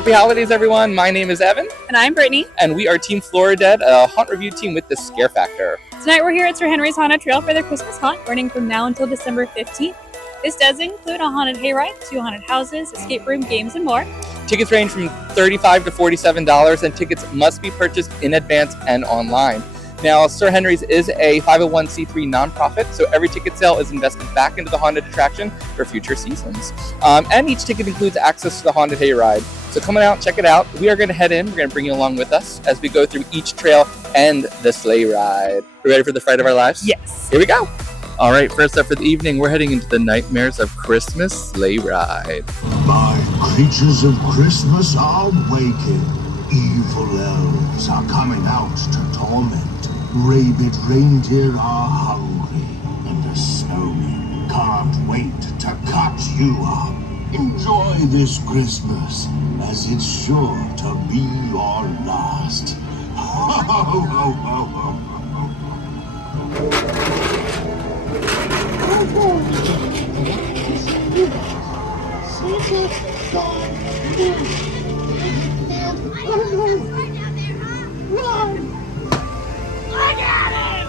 Happy holidays, everyone. My name is Evan. And I'm Brittany. And we are Team Floridead, a haunt review team with the Scare Factor. Tonight we're here at Sir Henry's Haunted Trail for their Christmas haunt, running from now until December 15th. This does include a haunted hayride, 2 haunted houses, escape room, games, and more. Tickets range from $35 to $47, and tickets must be purchased in advance and online. Now, Sir Henry's is a 501c3 nonprofit, so every ticket sale is invested back into the haunted attraction for future seasons. And each ticket includes access to the haunted hayride. So come on out, check it out. We are going to head in. We're going to bring you along with us as we go through each trail and the sleigh ride. We ready for the fright of our lives? Yes. Here we go. All right, first up for the evening, we're heading into the Nightmares of Christmas sleigh ride. My creatures of Christmas are waking. Evil elves are coming out to torment. Rabid reindeer are hungry, and the snowmen can't wait to cut you up. Enjoy this Christmas, as it's sure to be your last. Ho, ho, ho, ho, ho, Run! Look at him!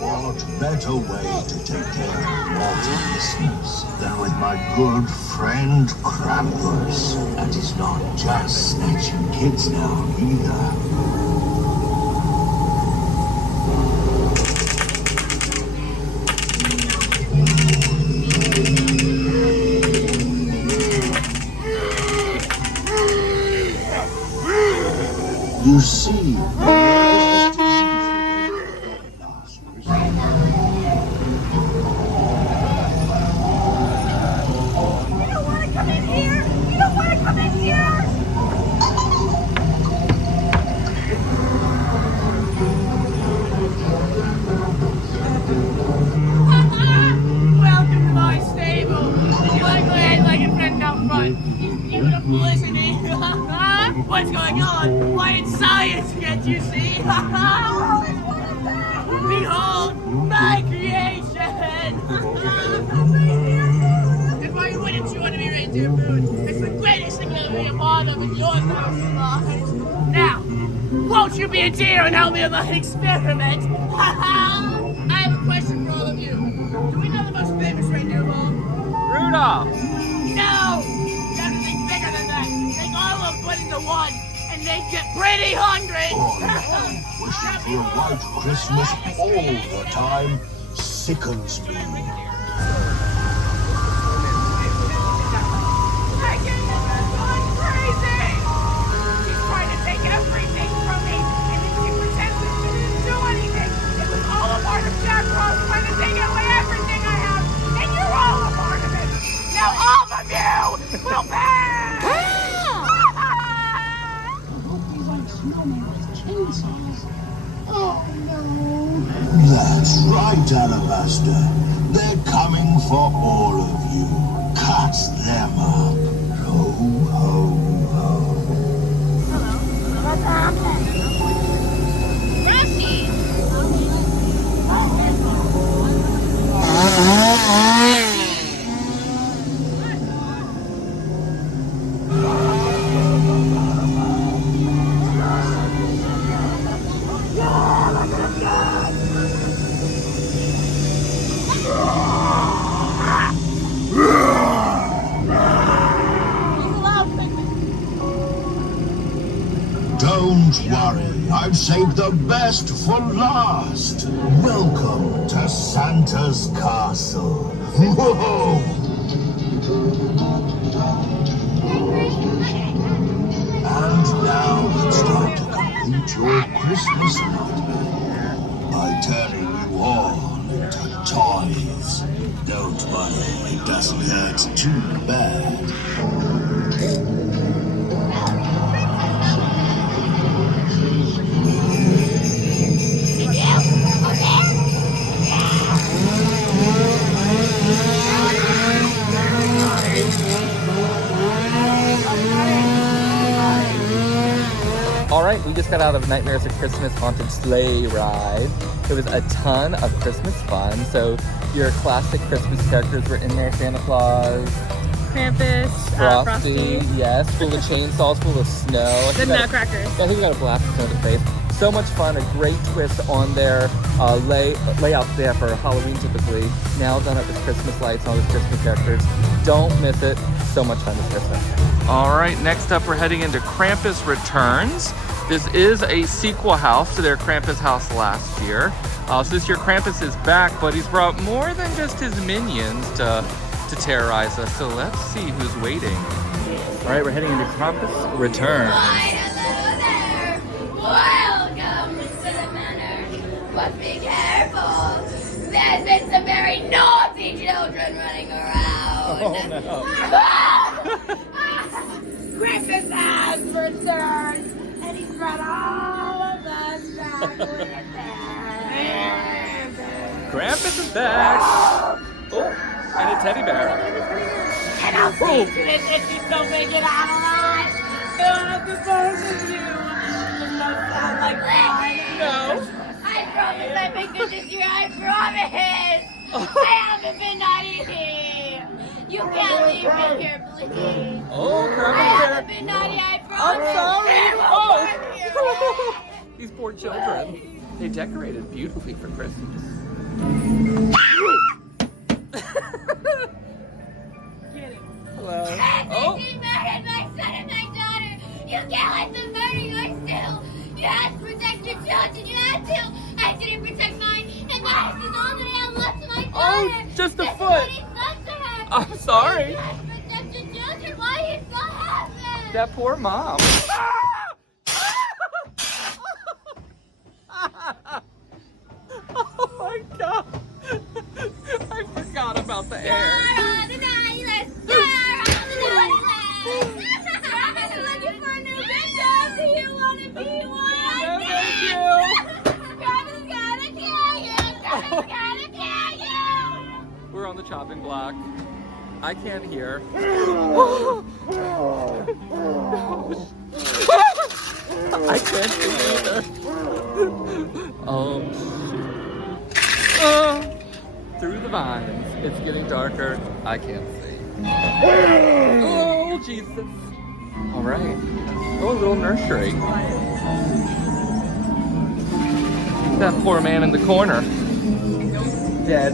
What better way to take care of naughty listeners than with my good friend Krampus? And he's not just snatching kids now either. You see, what's going on? Why in science can't you see? Behold my creation! And why wouldn't you want to be reindeer food? It's the greatest thing that we have part of in your lives. Now, won't you be a dear and help me with my experiment? I have a question for all of you. Do we know the most famous reindeer of all? Rudolph! No! You have to think bigger than that. Take all of them put into one, and they get pretty hungry. Oh no, wishing for a white Christmas all the time sickens me. I get going crazy! He's trying to take everything from me, and then he pretends that he didn't do anything. It was all a part of Jack Ross trying to take away everything I have, and you're all a part of it. Now all of you will pay! Oh no! That's right, Alabaster. They're coming for all of you. Cut them up. Ho, ho, ho. What's happening? Rusty! Don't worry, I've saved the best for last. Welcome to Santa's castle. Whoa! And now it's time to complete your Christmas nightmare by turning you all into toys. Don't worry, it doesn't hurt too bad. got out of Nightmares of Christmas Haunted Sleigh Ride. It was a ton of Christmas fun. So your classic Christmas characters were in there. Santa Claus, Krampus, Frosty, yes, full of chainsaws, full of snow. the Nutcrackers. I think we got a blast in the face. So much fun, a great twist on their layout there for Halloween typically. Now done up with Christmas lights and all these Christmas characters. Don't miss it. So much fun this Christmas. All right, next up we're heading into Krampus Returns. This is a sequel house to their Krampus house last year. So this year Krampus is back, but he's brought more than just his minions to terrorize us. So let's see who's waiting. All right, we're heading into Krampus Returns. Hello there! Welcome to the manor. But be careful! There's been some very naughty children running around. Oh no. Krampus has returned, and he's brought all of us back with him. Krampus is back. Oh, and a teddy bear. And I'll see to this issue so big and out of line. The both of you will not sound like that. No. I promise I've been good this year. I promise. I haven't been naughty. You can't leave me here, please. Oh, I Krampus. haven't been naughty. I promise. I'm sorry. Oh. These poor children. They decorated beautifully for Christmas. Hello. Oh. You murdered my son and my daughter. You can't let them murder your still. You had to protect your children. You had to. I didn't protect mine, and that is all that I have left to my daughter. Oh, just a This is foot. what he's done to her. I'm sorry. You had to protect your children. Why are you so happy? That poor mom. Oh my god. I forgot about the air. You're on the naughty list. You're on the naughty list. I'm looking for a new victim. Do you want to be one? No, thank you. Krampus gotta kill you. Krampus gotta kill you. We're on the chopping block. I can't hear. I can't hear either. Oh, shoot. Oh, through the vines. It's getting darker. I can't see. Oh, Jesus. All right. Oh, a little nursery. That poor man in the corner. Dead.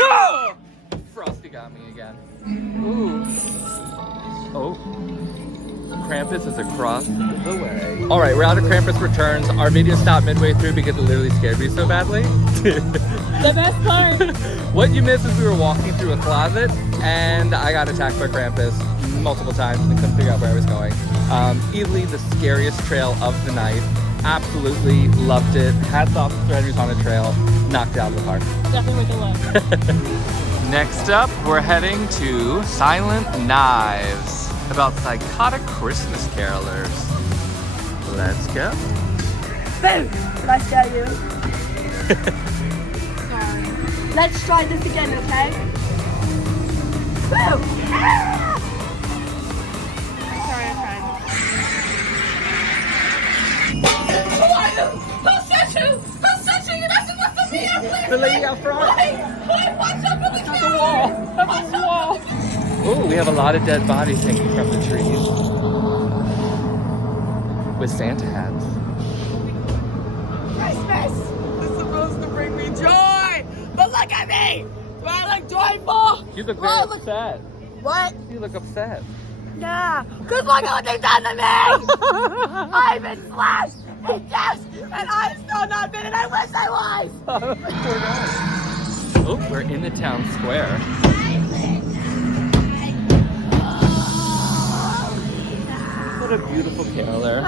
Oh! Frosty got me again. Ooh. Oh. Krampus is across the way. All right, we're out of Krampus Returns. Our video stopped midway through because it literally scared me so badly. The best part. What you missed is we were walking through a closet and I got attacked by Krampus multiple times and couldn't figure out where I was going. Easily the scariest trail of the night. Absolutely loved it. Hats off to Henry's on a trail. Knocked it out of the park. Definitely worth a look. Next up, we're heading to Silent Knives, about psychotic Christmas carolers. Let's go. Boom! Did I scare you? Sorry. Let's try this again, okay? Boom! Sorry, I tried. Who sent you? Who sent you? You're not supposed to be here, please. The lady out front. Wait, watch out for the That's the wall. That's the wall. Oh, we have a lot of dead bodies hanging from the trees. With Santa hats. Christmas is supposed to bring me joy! But look at me! Do I look joyful? You look Do very I look- upset. What? You look upset. Yeah, because look at what they've done to me! I've been slashed and gassed, and I'm still not bitten. I wish I was! Poor guy. Oh, we're in the town square. What a beautiful caroler.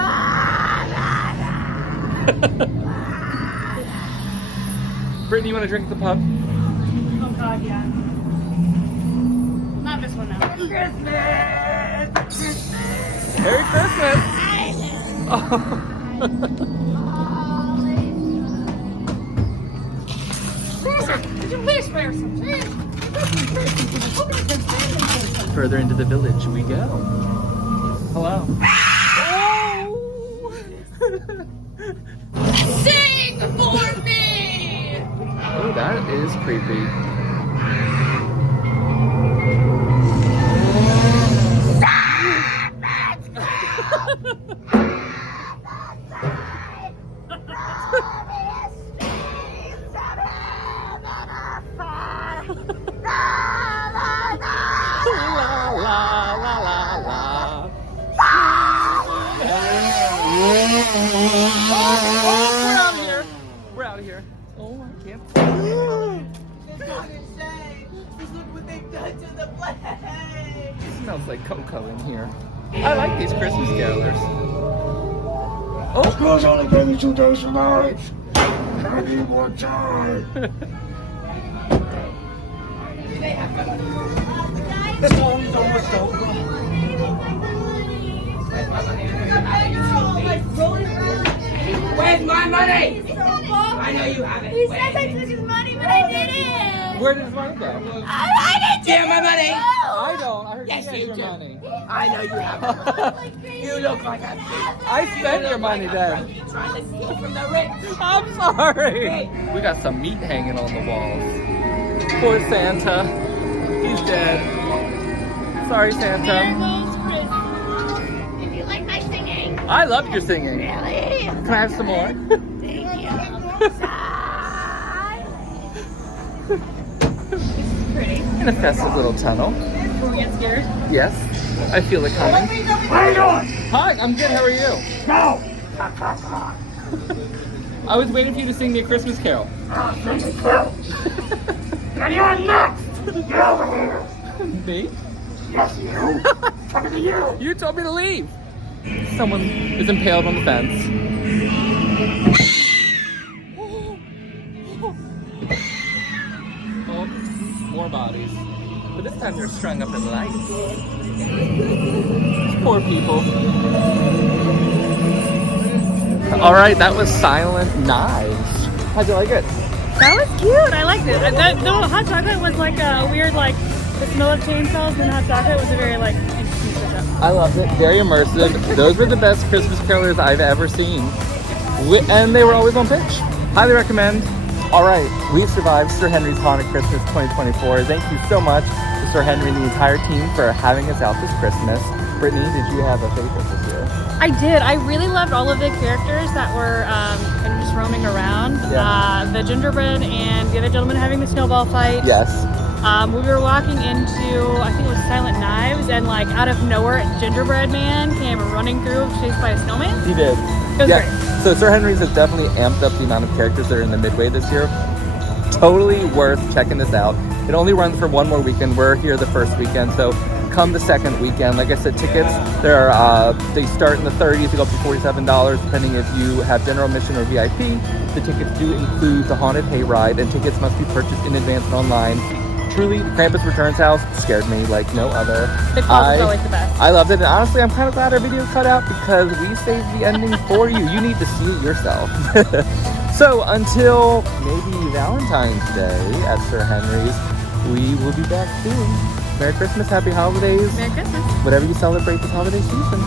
Brittany, you want to drink at the pub? Oh god, yeah. Not this one now. Merry Christmas! Oh. Could you please spare some? Further into the village we go. Hello. Oh! Sing for me! Oh, that is creepy. We're out of here. Oh, I can't. Look what they've done to the place. It smells like cocoa in here. I like these Christmas carolers. Oh, Girls only gave me 2 days of marriage. I need more time. This song is almost over. Where's my money? I know you have it. He says I took his money, but I didn't. where did his money go? I didn't Give my money. I don't. I heard Yes, you you guys do. your money. I know you have it. You look like a thief. I spent your money then. You're trying to steal from the rich. I'm sorry. We got some meat hanging on the walls. Poor Santa. He's dead. Sorry, Santa. Did you like my singing? I love your singing. Really? Can I have some more? Thank you. Pretty. In a festive little tunnel. Before we get scared. Yes, I feel it coming. How you doing? Hi, I'm good. How are you? No. I was waiting for you to sing me a Christmas carol. And you're next. Get over here. Me? Yes, you. Talking to you. You told me to leave. Someone is impaled on the fence. Oh, more bodies. But this time they're strung up in lights. Poor people. All right, that was Silent Knives. How'd you like it? That was cute. I liked it. The hot chocolate was like a weird, like, the smell of chainsaws, and the hot chocolate was a very, like, interesting switch-up. I loved it. Very immersive. Those were the best Christmas carolers I've ever seen. And they were always on pitch. Highly recommend. All right, we've survived Sir Henry's Haunted Christmas 2024. Thank you so much to Sir Henry and the entire team for having us out this Christmas. Brittany, did you have a favorite this year? I did. I really loved all of the characters that were kind of just roaming around. Yeah. The gingerbread and the other gentleman having the snowball fight. Yes. We were walking into, I think it was Silent Knives, and like out of nowhere, Gingerbread Man came running through, chased by a snowman. He did. It was great. So Sir Henry's has definitely amped up the amount of characters that are in the Midway this year. Totally worth checking this out. It only runs for one more weekend. We're here the first weekend, so come the second weekend. Like I said, tickets, they start in the 30s, they go up to $47, depending if you have general admission or VIP. The tickets do include the haunted hayride, and tickets must be purchased in advance and online. Truly, Krampus Returns House scared me like no other. The closet is always the best. I loved it, and honestly, I'm kind of glad our video cut out because we saved the ending for you. You need to see it yourself. So until maybe Valentine's Day at Sir Henry's, we will be back soon. Merry Christmas, Happy Holidays. Merry Christmas. Whatever you celebrate this holiday season.